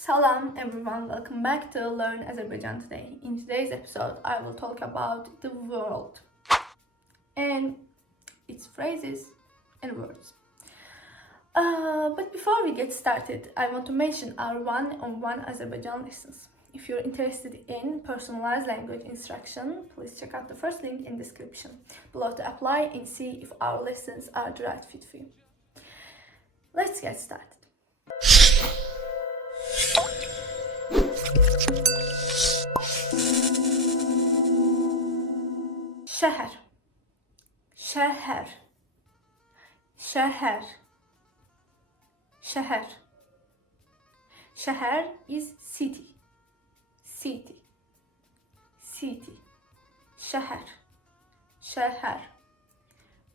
Salam everyone, welcome back to Learn Azerbaijan Today. In today's episode, I will talk about the world and its phrases and words. But before we get started, I want to mention our one-on-one Azerbaijan lessons. If you're interested in personalized language instruction, please check out the first link in the description below to apply and see if our lessons are the right fit for you. Let's get started. Şehir, şehir, şehir, şehir. Şehir is city, city, city. Şehir, şehir.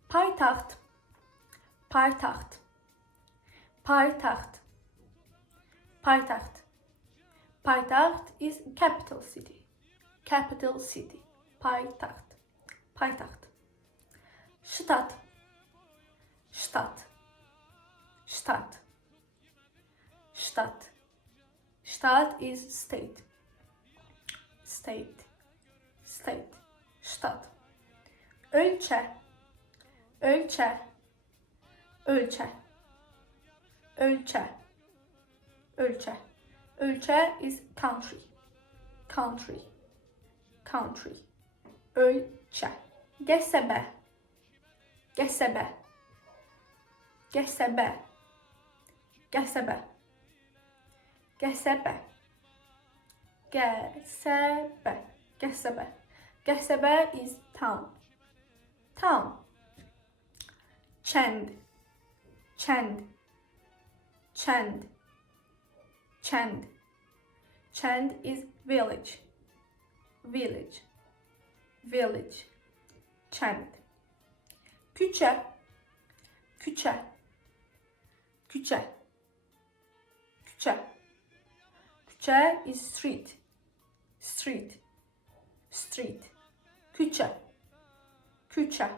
Paytaxt, paytaxt, paytaxt, paytaxt. Paytaxt is capital city, capital city. Paytaxt. Paytaxt. Ştat, ştat, ştat, ştat. Ştat is state, state, state. Ştat. Ölçe, ölçe, ölçe, ölçe, ölçe. Ölçe is country, country, country. Ölçe. Gesebe, gesebe, gesebe, gesebe, gesebe, gesebe, gesebe. Gesebe is town, town. Chend, chend, chend, chend. Chend is village, village, village. Chend. Küçe, küçe, küçe, küçe. Küçe is street, street, street. Küçe, küçe.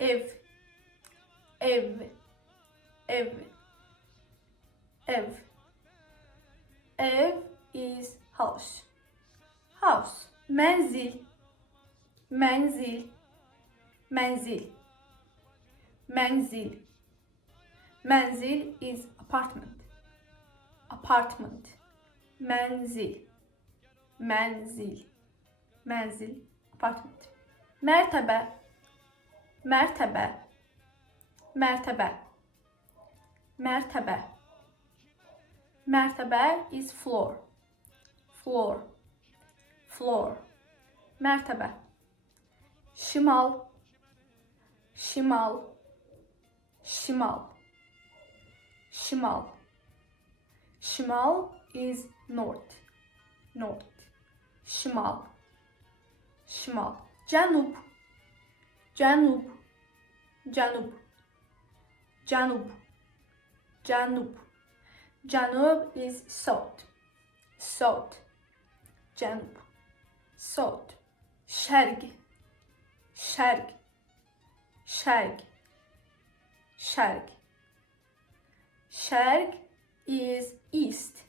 Ev, ev, ev, ev. Ev is house, house. Menzil, menzil, menzil, menzil. Menzil is apartment, apartment. Menzil, menzil, menzil, apartment. Mertebe, mertebe, mertebe, mertebe. Mertebe is floor, floor, floor. Mertebe. Şimal, şimal, şimal, şimal. Şimal is north, north. Şimal, şimal. Canup, canup, canup, canup, canup. Canup is south, south. Canup, south. Şərq, şərq, şərq, şərq. Şərq is east,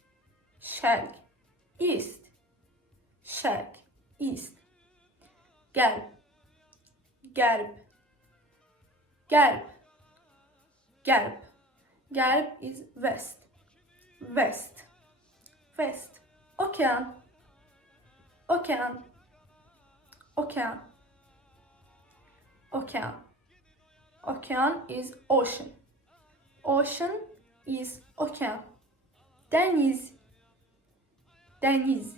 şərq, east, şərq, east. Qərb, qərb, qərb, qərb. Qərb is west, west, west. Okean, okean, okean, okean. Okean is ocean, ocean is okean. Deniz, deniz,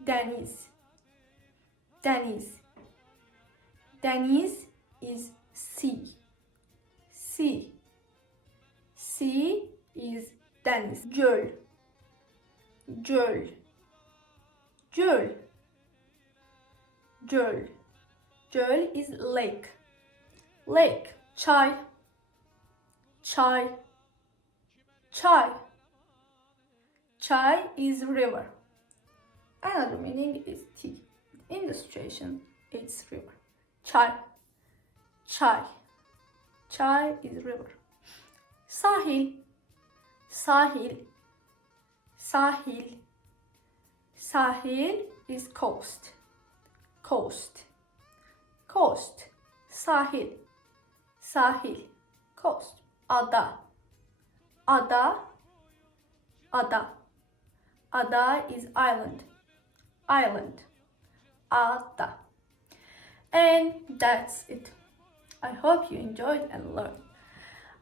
deniz, deniz. Deniz is sea, sea. Sea is deniz. Göl, göl, göl, göl. Göl is lake, lake. Çay, çay, çay. Çay is river. Another meaning is tea. In this situation, it's river. Çay, çay. Çay is river. Sahil, sahil, sahil. Sahil is coast. Coast. Coast. Sahil. Sahil. Coast. Ada. Ada. Ada. Ada is island. Island. Ada. And that's it. I hope you enjoyed and learned.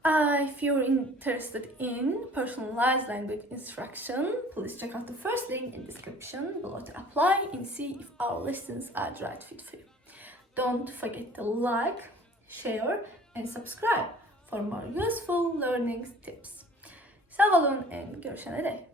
If you're interested in personalized language instruction, please check out the first link in the description below to apply and see if our lessons are the right fit for you. Don't forget to like, share and subscribe for more useful learning tips. Sağ olun and görüşene dek.